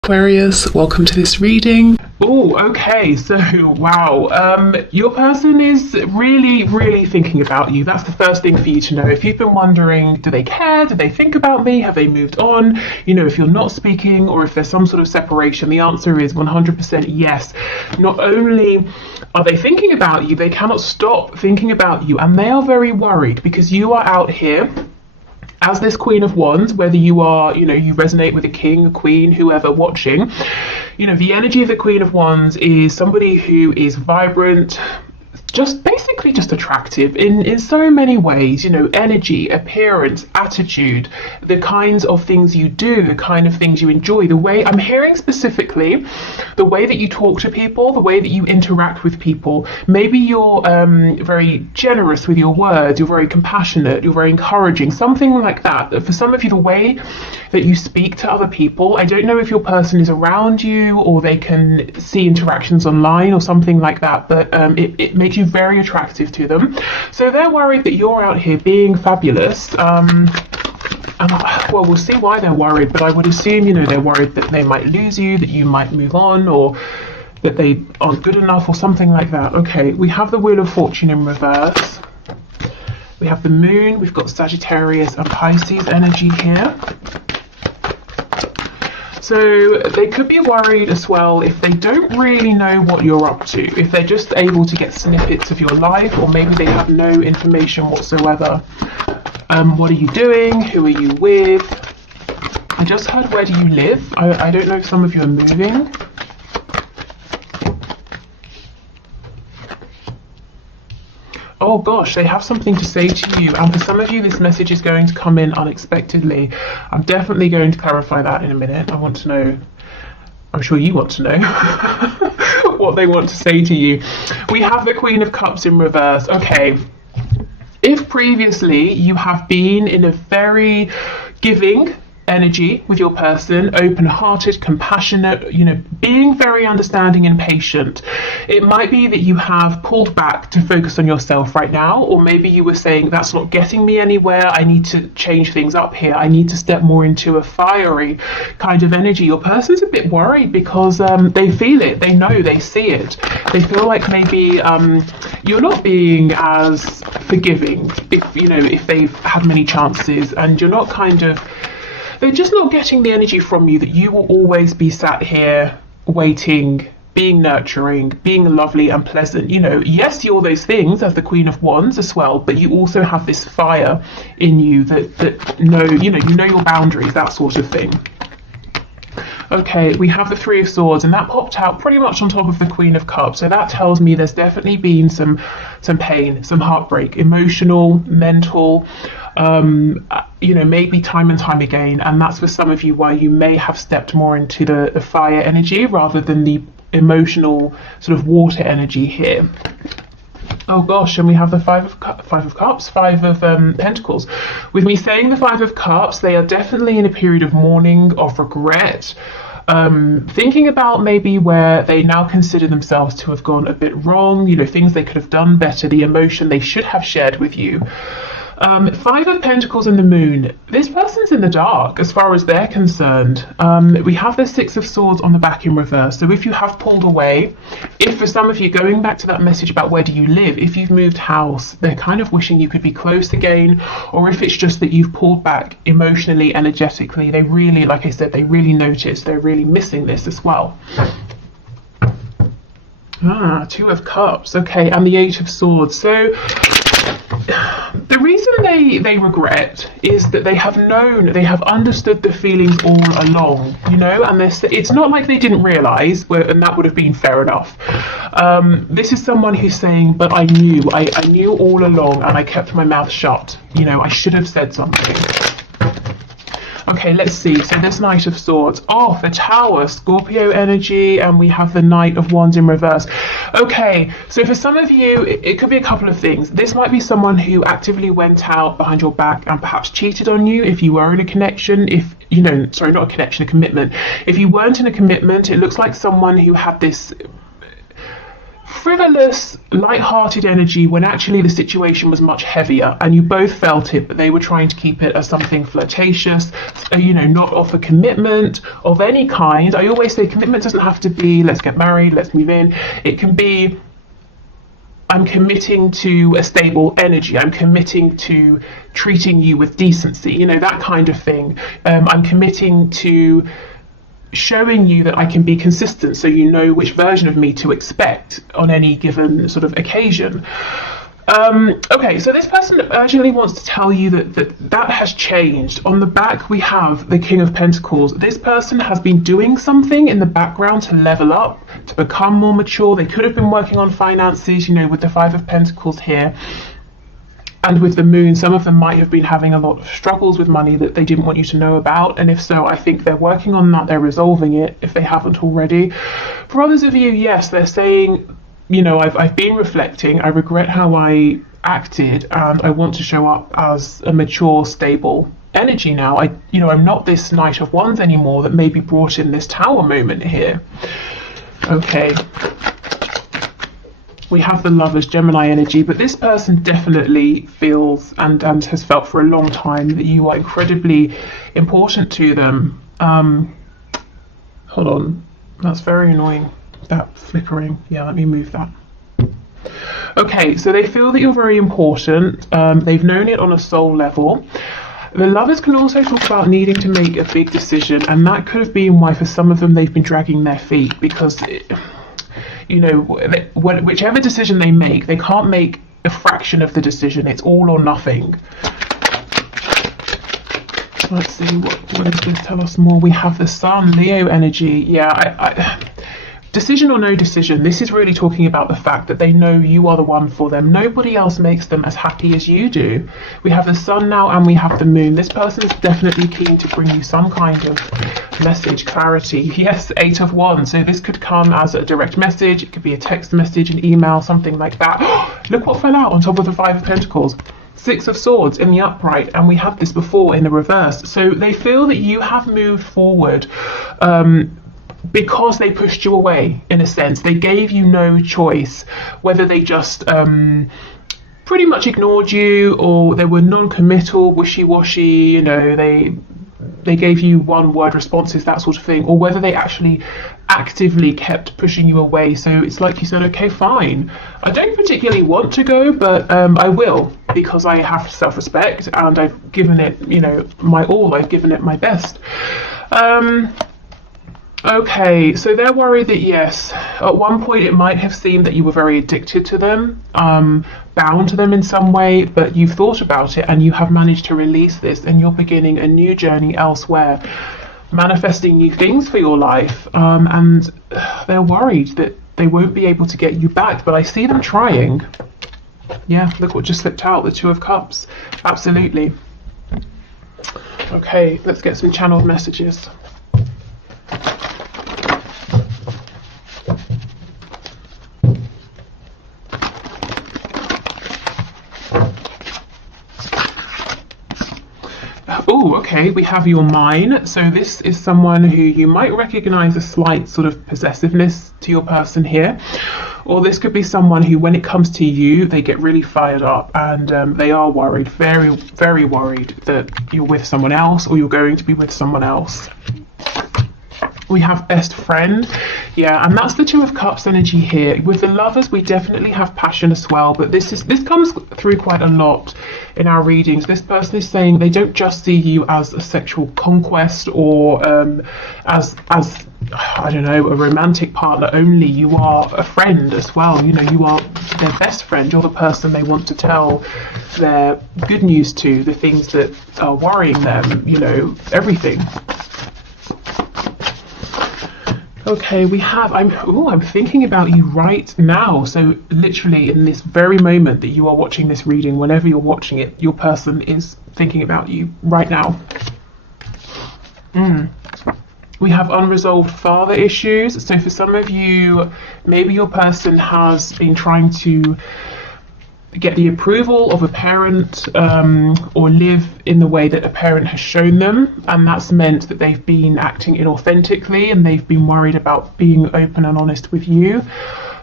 Aquarius, welcome to this reading. Oh, okay, so wow, your person is really thinking about you. That's the first thing for you to know. If you've been wondering, do they care? Do they think about me? Have they moved on? You know, if you're not speaking or if there's some sort of separation, the answer is 100% yes. Not only are they thinking about you, they cannot stop thinking about you, and they are very worried because you are out here as this Queen of Wands, whether you are, you resonate with a king, a queen, whoever watching, the energy of the Queen of Wands is somebody who is vibrant, basically attractive in so many ways, energy, appearance, attitude, the kinds of things you do, the kind of things you enjoy, the way I'm hearing specifically, the way that you talk to people, the way that you interact with people. Maybe you're very generous with your words, you're very compassionate, you're very encouraging, something like that. For some of you, the way that you speak to other people, I don't know if your person is around you or they can see interactions online or something like that, but it makes you very attractive to them. So they're worried that you're out here being fabulous. And well, we'll see why they're worried, but I would assume, they're worried that they might lose you, that you might move on, or that they aren't good enough or something like that. Okay, we have the Wheel of Fortune in reverse. We have the Moon, we've got Sagittarius and Pisces energy here. So they could be worried as well if they don't really know what you're up to, if they're just able to get snippets of your life, or maybe they have no information whatsoever. What are you doing? Who are you with? I just heard, where do you live? I don't know if some of you are moving. Oh gosh, they have something to say to you, and for some of you this message is going to come in unexpectedly. I'm definitely going to clarify that in a minute. I want to know, I'm sure you want to know what they want to say to you. We have the Queen of Cups in reverse. Okay, if previously you have been in a very giving energy with your person, open-hearted, compassionate, being very understanding and patient, it might be that you have pulled back to focus on yourself right now, or maybe you were saying, that's not getting me anywhere, I need to change things up here, I need to step more into a fiery kind of energy. Your person's a bit worried because they feel it, they know, they see it, they feel like maybe you're not being as forgiving if they've had many chances, and you're not they're just not getting the energy from you that you will always be sat here waiting, being nurturing, being lovely and pleasant. Yes, you're those things as the Queen of Wands as well, but you also have this fire in you that know your boundaries, that sort of thing. Okay, we have the Three of Swords, and that popped out pretty much on top of the Queen of Cups. So that tells me there's definitely been some pain, some heartbreak, emotional, mental, maybe time and time again. And that's for some of you why you may have stepped more into the fire energy rather than the emotional sort of water energy here. Oh gosh, and we have the Five of Pentacles. With me saying the Five of Cups, they are definitely in a period of mourning, of regret, thinking about maybe where they now consider themselves to have gone a bit wrong, things they could have done better, the emotion they should have shared with you. Five of Pentacles and the Moon. This person's in the dark as far as they're concerned. We have the Six of Swords on the back in reverse. So if you have pulled away, if for some of you, going back to that message about where do you live, if you've moved house, they're kind of wishing you could be close again, or if it's just that you've pulled back emotionally, energetically, they really, like I said, they really notice, they're really missing this as well. Two of Cups. Okay, and the Eight of Swords. So the reason they regret is that they have understood the feelings all along, and it's not like they didn't realise, and that would have been fair enough. This is someone who's saying, but I knew all along, and I kept my mouth shut. I should have said something. Okay, let's see. So this Knight of Swords. Oh, the Tower, Scorpio energy, and we have the Knight of Wands in reverse. Okay, so for some of you, it could be a couple of things. This might be someone who actively went out behind your back and perhaps cheated on you if you were in a connection, sorry, not a connection, a commitment. If you weren't in a commitment, it looks like someone who had this frivolous, light-hearted energy when actually the situation was much heavier, and you both felt it, but they were trying to keep it as something flirtatious, you know, not offer commitment of any kind. I always say commitment doesn't have to be let's get married, let's move in. It can be I'm committing to a stable energy. I'm committing to treating you with decency, you know, that kind of thing. I'm committing to showing you that I can be consistent, so you know which version of me to expect on any given sort of occasion. Okay, so this person urgently wants to tell you that has changed. On the back, we have the King of Pentacles. This person has been doing something in the background to level up, to become more mature. They could have been working on finances, you know, with the Five of Pentacles here. And with the Moon, some of them might have been having a lot of struggles with money that they didn't want you to know about. And if so, I think they're working on that. They're resolving it if they haven't already. For others of you, yes, they're saying, you know, I've been reflecting. I regret how I acted, and I want to show up as a mature, stable energy now. I'm not this Knight of Wands anymore that maybe brought in this Tower moment here. Okay. We have the Lovers, Gemini energy, but this person definitely feels and has felt for a long time that you are incredibly important to them. Hold on, that's very annoying, that flickering. Yeah, let me move that. Okay, so they feel that you're very important. They've known it on a soul level. The Lovers can also talk about needing to make a big decision, and that could have been why for some of them they've been dragging their feet, because you know, whichever decision they make, they can't make a fraction of the decision. It's all or nothing. Let's see, what does this tell us more? We have the Sun, Leo energy. Yeah, decision or no decision, this is really talking about the fact that they know you are the one for them. Nobody else makes them as happy as you do. We have the Sun now and we have the Moon. This person is definitely keen to bring you some kind of message, clarity. Yes, 8 of Wands. So this could come as a direct message. It could be a text message, an email, something like that. Look what fell out on top of the 5 of Pentacles. 6 of Swords in the upright, and we had this before in the reverse. So they feel that you have moved forward because they pushed you away, in a sense. They gave you no choice, whether they just pretty much ignored you, or they were non-committal, wishy-washy, you know, they gave you one-word responses, that sort of thing, or whether they actually actively kept pushing you away. So it's like you said, okay, fine, I don't particularly want to go, but I will, because I have self-respect and I've given it, you know, my all. I've given it my best. Okay, so they're worried that, yes, at one point it might have seemed that you were very addicted to them, bound to them in some way, but you've thought about it and you have managed to release this, and you're beginning a new journey elsewhere, manifesting new things for your life, and they're worried that they won't be able to get you back, but I see them trying. Yeah, look what just slipped out, the 2 of Cups. Absolutely. Okay, let's get some channeled messages. Oh, okay, we have your mine. So this is someone who you might recognize a slight sort of possessiveness to your person here. Or this could be someone who, when it comes to you, they get really fired up, and they are worried, very, very worried that you're with someone else or you're going to be with someone else. We have best friend. Yeah, and that's the 2 of Cups energy here. With the Lovers, we definitely have passion as well, but this comes through quite a lot in our readings. This person is saying they don't just see you as a sexual conquest or as I don't know, a romantic partner only. You are a friend as well. You know, you are their best friend. You're the person they want to tell their good news to, the things that are worrying them, you know, everything. Okay, we have, I'm thinking about you right now. So literally in this very moment that you are watching this reading, whenever you're watching it, your person is thinking about you right now. We have unresolved father issues. So for some of you, maybe your person has been trying to get the approval of a parent, or live in the way that a parent has shown them, and that's meant that they've been acting inauthentically and they've been worried about being open and honest with you.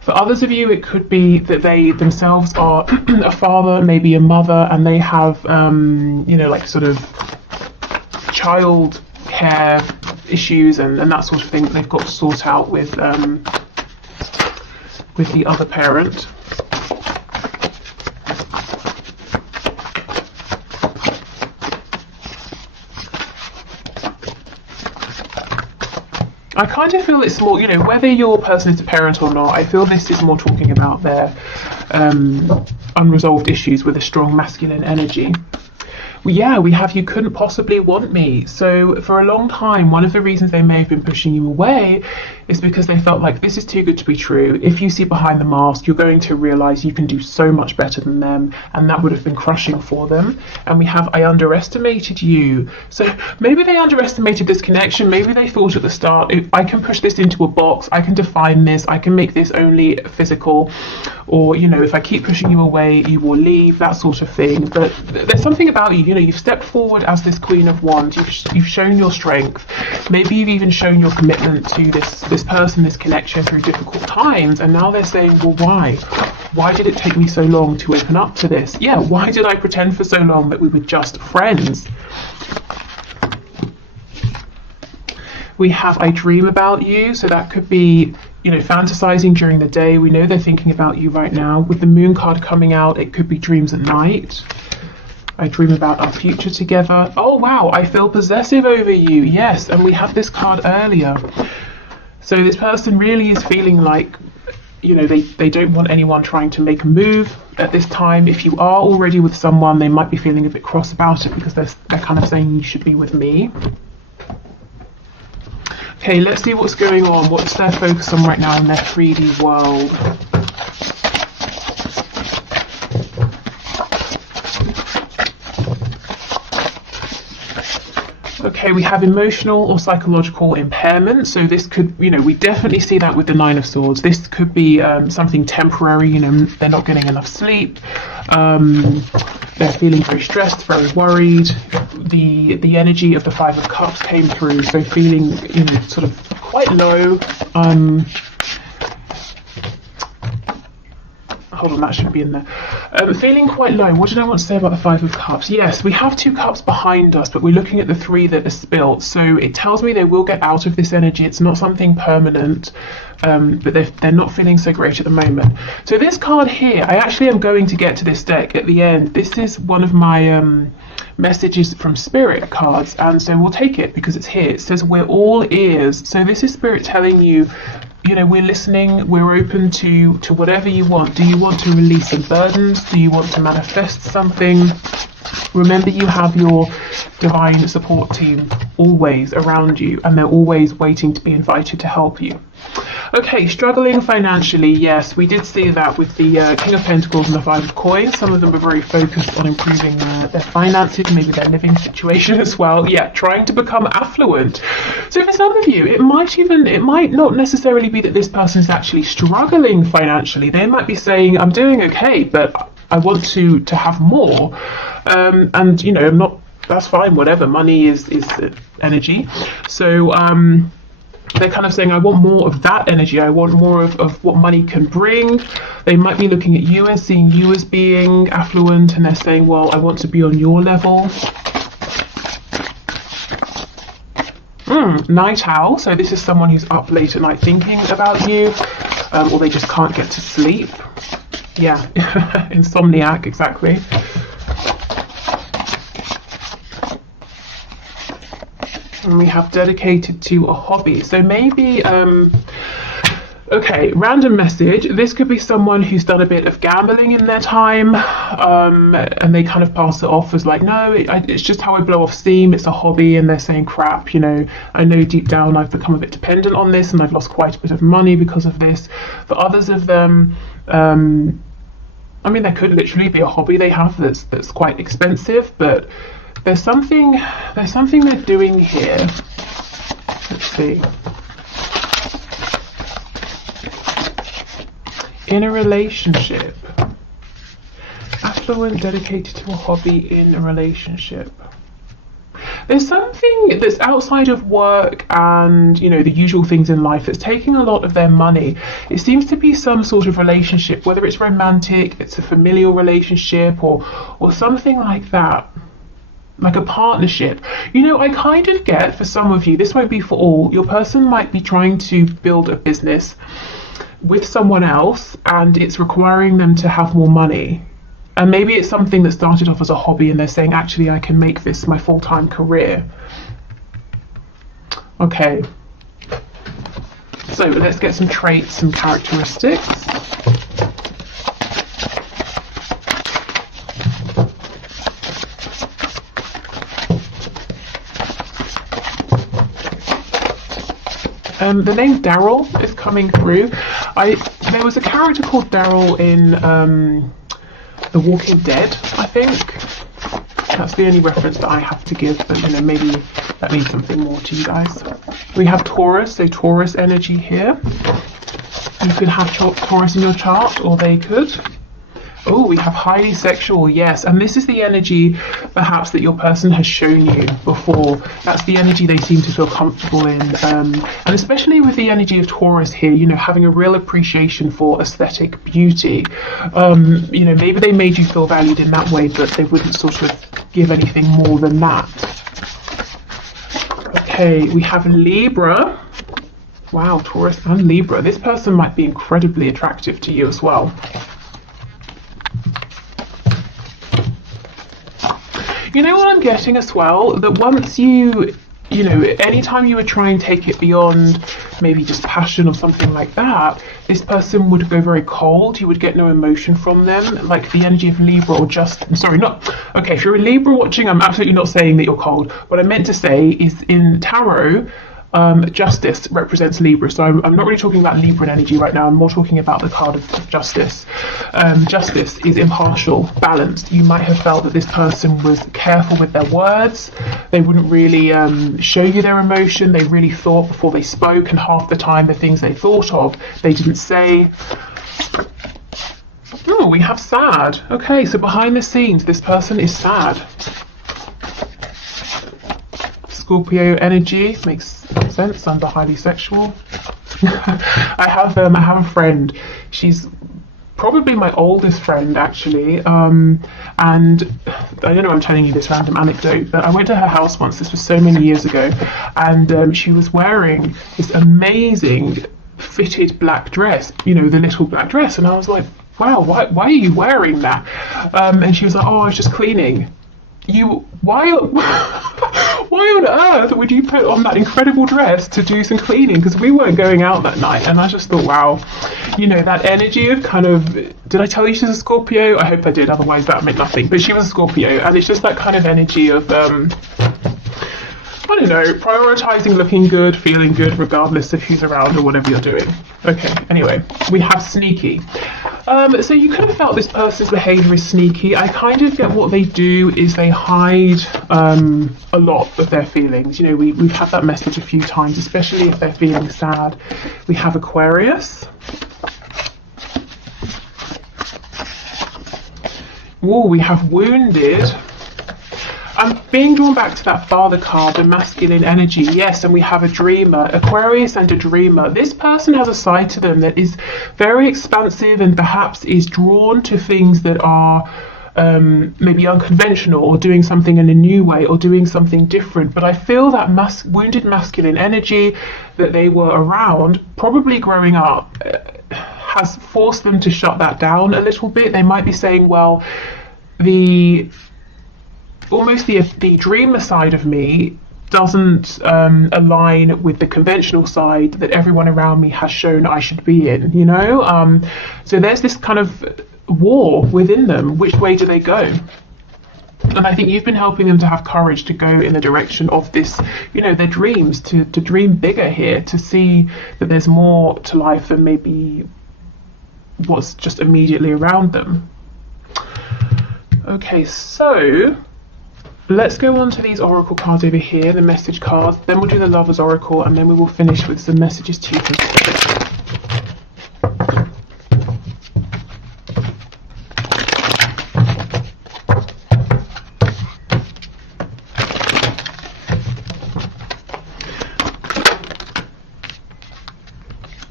For others of you, it could be that they themselves are a father, maybe a mother, and they have, you know, like sort of child care issues and that sort of thing that they've got to sort out with the other parent. I kind of feel it's more, you know, whether your person is a parent or not, I feel this is more talking about their unresolved issues with a strong masculine energy. Well, yeah, we have "you couldn't possibly want me." So for a long time, one of the reasons they may have been pushing you away is because they felt like this is too good to be true. If you see behind the mask, you're going to realize you can do so much better than them, and that would have been crushing for them. And we have "I underestimated you." So maybe they underestimated this connection. Maybe they thought at the start, I can push this into a box, I can define this, I can make this only physical, or, you know, if I keep pushing you away, you will leave, that sort of thing. But there's something about you, you know, you've stepped forward as this Queen of Wands, you've shown your strength, maybe you've even shown your commitment to this person, this connection through difficult times, and now they're saying, well, why did it take me so long to open up to this? Yeah, why did I pretend for so long that we were just friends? We have "I dream about you," so that could be, you know, fantasizing during the day. We know they're thinking about you right now. With the Moon card coming out, it could be dreams at night. "I dream about our future together." Oh wow, "I feel possessive over you." Yes, and we had this card earlier. So this person really is feeling like, you know, they don't want anyone trying to make a move at this time. If you are already with someone, they might be feeling a bit cross about it because they're kind of saying, you should be with me. Okay, let's see what's going on. What's their focus on right now in their 3D world? Okay, we have emotional or psychological impairment. So this could, you know, we definitely see that with the Nine of Swords. This could be something temporary, you know, they're not getting enough sleep. They're feeling very stressed, very worried. The energy of the Five of Cups came through, so feeling, you know, sort of quite low. Hold on, that should be in there. Feeling quite low. What did I want to say about the Five of Cups? Yes, we have two cups behind us, but we're looking at the three that are spilt. So it tells me they will get out of this energy. It's not something permanent, but they're not feeling so great at the moment. So this card here, I actually am going to get to this deck at the end. This is one of my messages from Spirit cards, and so we'll take it because it's here. It says, "We're all ears." So this is Spirit telling you, you know, we're listening, we're open to whatever you want. Do you want to release some burdens? Do you want to manifest something? Remember, you have your divine support team always around you, and they're always waiting to be invited to help you. Okay, struggling financially. Yes, we did see that with the King of Pentacles and the Five of Coins. Some of them are very focused on improving their finances, maybe their living situation as well. Yeah, trying to become affluent. So for some of you, it might not necessarily be that this person is actually struggling financially. They might be saying, I'm doing okay, but I want to have more. And, you know, that's fine, whatever. Money is energy. So, they're kind of saying, I want more of that energy. I want more of what money can bring. They might be looking at you and seeing you as being affluent, and they're saying, well, I want to be on your level. Night owl. So this is someone who's up late at night thinking about you, or they just can't get to sleep. Yeah, insomniac, exactly. And we have dedicated to a hobby. So maybe, okay, random message. This could be someone who's done a bit of gambling in their time, and they kind of pass it off as like, no, it's just how I blow off steam. It's a hobby, and they're saying, crap, you know, I know deep down I've become a bit dependent on this, and I've lost quite a bit of money because of this. For others of them, I mean, there could literally be a hobby they have that's quite expensive, but there's something they're doing here. Let's see. In a relationship. Affluent, dedicated to a hobby in a relationship. There's some something that's outside of work and, you know, the usual things in life that's taking a lot of their money. It seems to be some sort of relationship, whether it's romantic, it's a familial relationship, or something like that. Like a partnership. You know, I kind of get, for some of you, this won't be for all, your person might be trying to build a business with someone else and it's requiring them to have more money. And maybe it's something that started off as a hobby and they're saying, actually, I can make this my full-time career. Okay. So let's get some traits, some characteristics. The name Daryl is coming through. There was a character called Daryl in The Walking Dead, I think. That's the only reference that I have to give, but you know, maybe that means something more to you guys. We have Taurus, so Taurus energy here. You could have Taurus in your chart, or they could. Oh, we have highly sexual, yes. And this is the energy, perhaps, that your person has shown you before. That's the energy they seem to feel comfortable in. And especially with the energy of Taurus here, you know, having a real appreciation for aesthetic beauty. You know, maybe they made you feel valued in that way, but they wouldn't sort of give anything more than that. Okay, we have Libra. Wow, Taurus and Libra. This person might be incredibly attractive to you as well. You know what I'm getting as well? That once you know, anytime you would try and take it beyond maybe just passion or something like that, this person would go very cold. You would get no emotion from them, like the energy of Libra or okay, if you're a Libra watching, I'm absolutely not saying that you're cold. What I meant to say is in tarot, justice represents Libra, so I'm not really talking about Libran energy right now. I'm more talking about the card of justice. Justice is impartial, balanced. You might have felt that this person was careful with their words. They wouldn't really show you their emotion. They really thought before they spoke, and half the time the things they thought of they didn't say. Oh, we have sad. Okay, so behind the scenes this person is sad. Scorpio energy makes sense under highly sexual. I have a friend. She's probably my oldest friend actually, and I don't know, I'm telling you this random anecdote, but I went to her house once. This was so many years ago, and she was wearing this amazing fitted black dress, you know, the little black dress, and I was like, wow, why are you wearing that? And she was like, oh, I was just cleaning. Why on earth would you put on that incredible dress to do some cleaning? Because we weren't going out that night, and I just thought, wow, you know, that energy of kind of, did I tell you she's a Scorpio? I hope I did, otherwise that meant nothing. But she was a Scorpio, and it's just that kind of energy of, I don't know, prioritizing looking good, feeling good, regardless of who's around or whatever you're doing. Okay, anyway, we have sneaky. So you could have felt this person's behavior is sneaky. I kind of get what they do is they hide a lot of their feelings. You know, we've had that message a few times, especially if they're feeling sad. We have Aquarius. Oh, we have wounded. I'm being drawn back to that father card, the masculine energy, yes, and we have a dreamer, Aquarius and a dreamer. This person has a side to them that is very expansive and perhaps is drawn to things that are maybe unconventional, or doing something in a new way, or doing something different. But I feel that wounded masculine energy that they were around, probably growing up, has forced them to shut that down a little bit. They might be saying, well, the dreamer side of me doesn't align with the conventional side that everyone around me has shown I should be in, you know? So there's this kind of war within them. Which way do they go? And I think you've been helping them to have courage to go in the direction of this, you know, their dreams, to dream bigger here, to see that there's more to life than maybe what's just immediately around them. Okay, so let's go on to these oracle cards over here, the message cards, then we'll do the Lover's Oracle, and then we will finish with some messages to you from Spirit.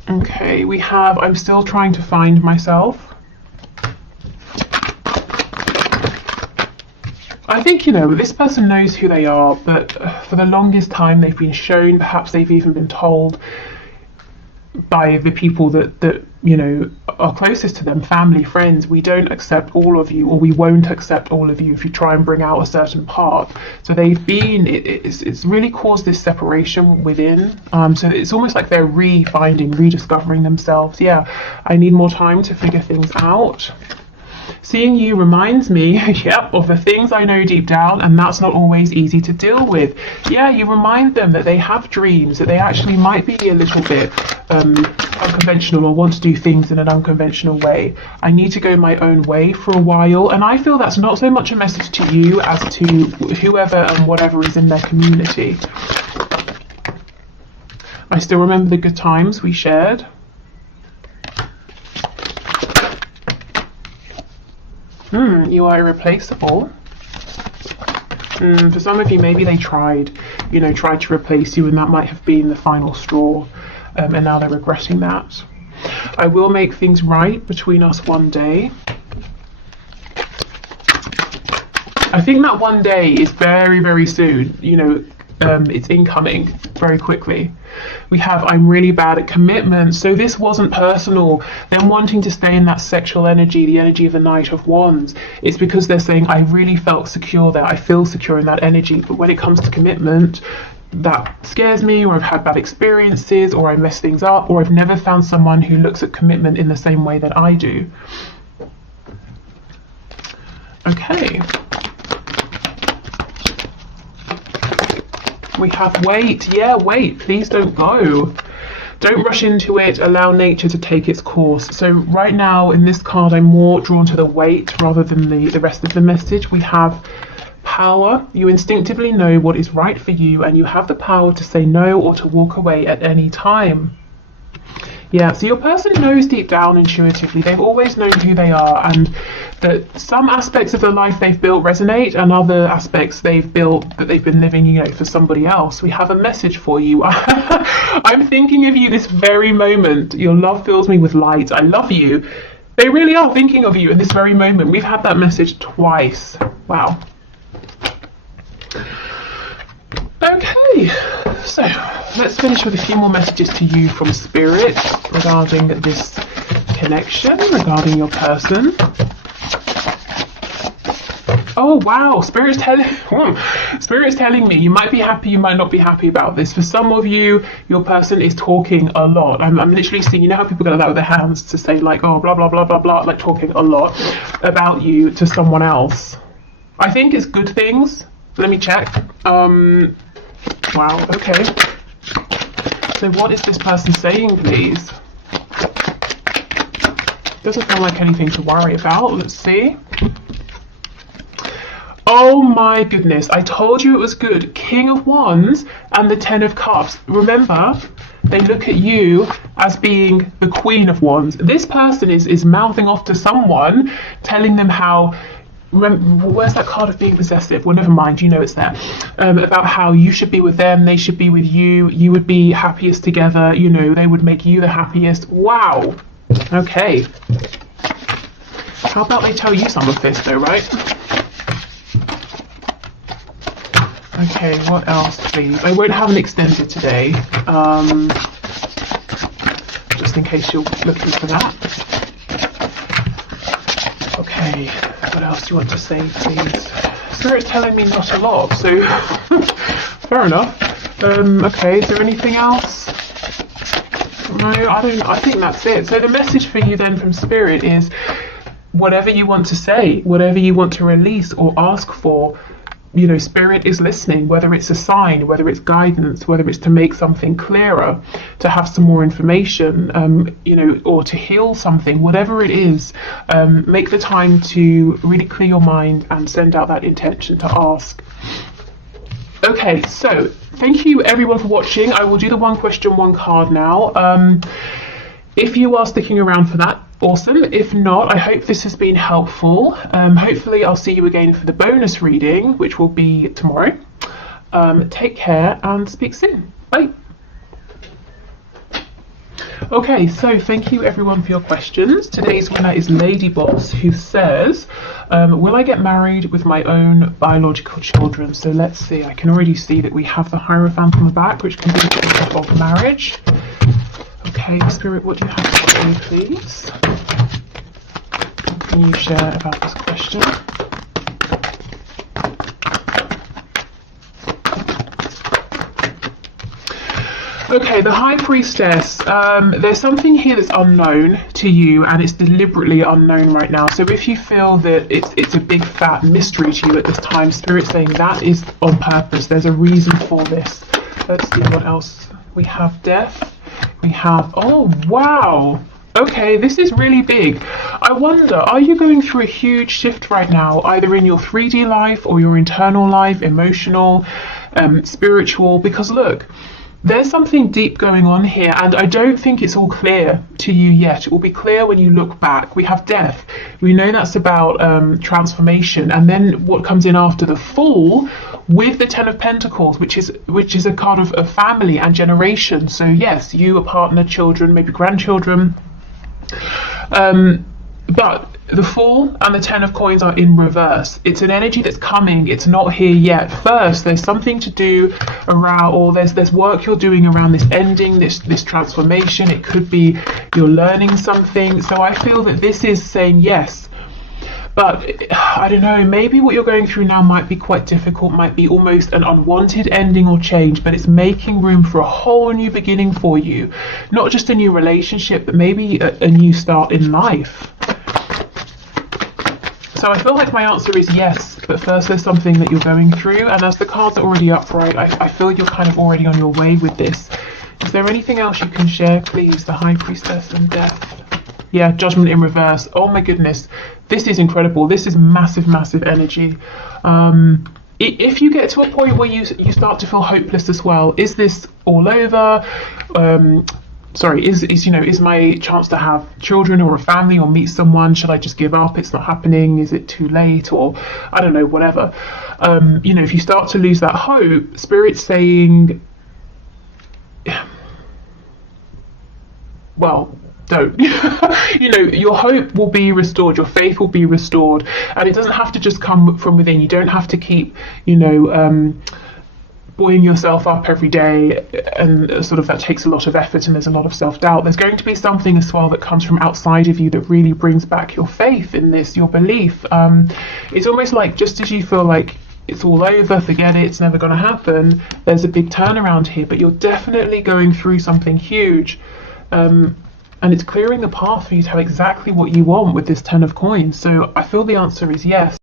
Okay, we have I'm still trying to find myself. I think, you know, this person knows who they are, but for the longest time they've been shown, perhaps they've even been told by the people that you know are closest to them, family, friends, we don't accept all of you, or we won't accept all of you if you try and bring out a certain part. So they've been, it's really caused this separation within. So it's almost like they're refinding, rediscovering themselves. Yeah, I need more time to figure things out. Seeing you reminds me, yep, of the things I know deep down, and that's not always easy to deal with. Yeah, you remind them that they have dreams, that they actually might be a little bit unconventional or want to do things in an unconventional way. I need to go my own way for a while, and I feel that's not so much a message to you as to whoever and whatever is in their community. I still remember the good times we shared. You are irreplaceable. For some of you, maybe they tried to replace you, and that might have been the final straw, and now they're regretting that. I will make things right between us one day. I think that one day is very, very soon. You know, it's incoming very quickly. We have I'm really bad at commitment. So this wasn't personal, them wanting to stay in that sexual energy, the energy of the Knight of Wands. It's because they're saying I really felt secure there, I feel secure in that energy, but when it comes to commitment, that scares me, or I've had bad experiences, or I mess things up, or I've never found someone who looks at commitment in the same way that I do. Okay. We have wait. Yeah, wait. Please don't go. Don't rush into it. Allow nature to take its course. So right now in this card, I'm more drawn to the wait rather than the rest of the message. We have power. You instinctively know what is right for you, and you have the power to say no or to walk away at any time. Yeah, so your person knows deep down intuitively, they've always known who they are, and that some aspects of the life they've built resonate, and other aspects they've built that they've been living, you know, for somebody else. We have a message for you. I'm thinking of you this very moment. Your love fills me with light. I love you. They really are thinking of you in this very moment. We've had that message twice. Wow. Okay, so let's finish with a few more messages to you from Spirit regarding this connection, regarding your person. Oh wow, Spirit's telling me you might be happy, you might not be happy about this. For some of you, your person is talking a lot. I'm literally seeing, you know how people go like that with their hands to say like, oh, blah, blah, blah, blah, blah, like talking a lot about you to someone else. I think it's good things. Let me check. Wow, okay. So what is this person saying, please? Doesn't sound like anything to worry about. Let's see. Oh my goodness, I told you it was good. King of Wands and the Ten of Cups. Remember, they look at you as being the Queen of Wands. This person is mouthing off to someone, telling them how, remember, where's that card of being possessive? Well, never mind, you know it's there. About how you should be with them, they should be with you, you would be happiest together, you know, they would make you the happiest. Wow. Okay. How about they tell you some of this though, right? Okay, what else, please? I won't have an extended today, just in case you're looking for that. Okay, what else do you want to say, please? Spirit's telling me not a lot, so fair enough. Okay, is there anything else? No, I think that's it. So the message for you then from Spirit is whatever you want to say, whatever you want to release or ask for, you know, Spirit is listening, whether it's a sign, whether it's guidance, whether it's to make something clearer, to have some more information, you know, or to heal something, whatever it is, make the time to really clear your mind and send out that intention to ask. Okay, so thank you everyone for watching. I will do the one question, one card now. If you are sticking around for that, awesome. If not, I hope this has been helpful. Hopefully I'll see you again for the bonus reading, which will be tomorrow. Take care and speak soon. Bye. Okay, so thank you everyone for your questions. Today's winner is Lady Boss, who says, will I get married with my own biological children? So let's see, I can already see that we have the Hierophant on the back, which can be a picture of marriage. Okay, Spirit, what do you have to say, please? What can you share about this question? Okay, the High Priestess, there's something here that's unknown to you, and it's deliberately unknown right now. So if you feel that it's a big fat mystery to you at this time, Spirit's saying that is on purpose. There's a reason for this. Let's see what else we have. Death. We have, oh wow, okay, this is really big. I wonder, are you going through a huge shift right now, either in your 3D life or your internal life, emotional, spiritual? Because look, there's something deep going on here, and I don't think it's all clear to you yet. It will be clear when you look back. We have death. We know that's about transformation, and then what comes in after the fall with the Ten of Pentacles, which is a card of family and generation. So yes, you, a partner, children, maybe grandchildren. But the Fool and the Ten of Coins are in reverse. It's an energy that's coming. It's not here yet. First, there's something to do around, or there's work you're doing around this ending, this transformation. It could be you're learning something. So I feel that this is saying yes. But I don't know, maybe what you're going through now might be quite difficult, might be almost an unwanted ending or change, but it's making room for a whole new beginning for you. Not just a new relationship, but maybe a new start in life. So I feel like my answer is yes, but first there's something that you're going through, and as the cards are already upright, I feel you're kind of already on your way with this. Is there anything else you can share, please? The High Priestess and Death. Yeah, Judgment in reverse. Oh my goodness, this is incredible. This is massive, massive energy. If you get to a point where you start to feel hopeless as well, is this all over? Sorry, is my chance to have children or a family or meet someone, should I just give up? It's not happening. Is it too late? Or I don't know, whatever. If you start to lose that hope, Spirit's saying, well, don't. Your hope will be restored, your faith will be restored, and it doesn't have to just come from within. You don't have to keep, buoying yourself up every day, and sort of that takes a lot of effort, and there's a lot of self-doubt. There's going to be something as well that comes from outside of you that really brings back your faith in this, your belief. It's almost like, just as you feel like it's all over, forget it, it's never going to happen, there's a big turnaround here, but you're definitely going through something huge. And it's clearing the path for you to have exactly what you want with this Ten of Coins. So I feel the answer is yes.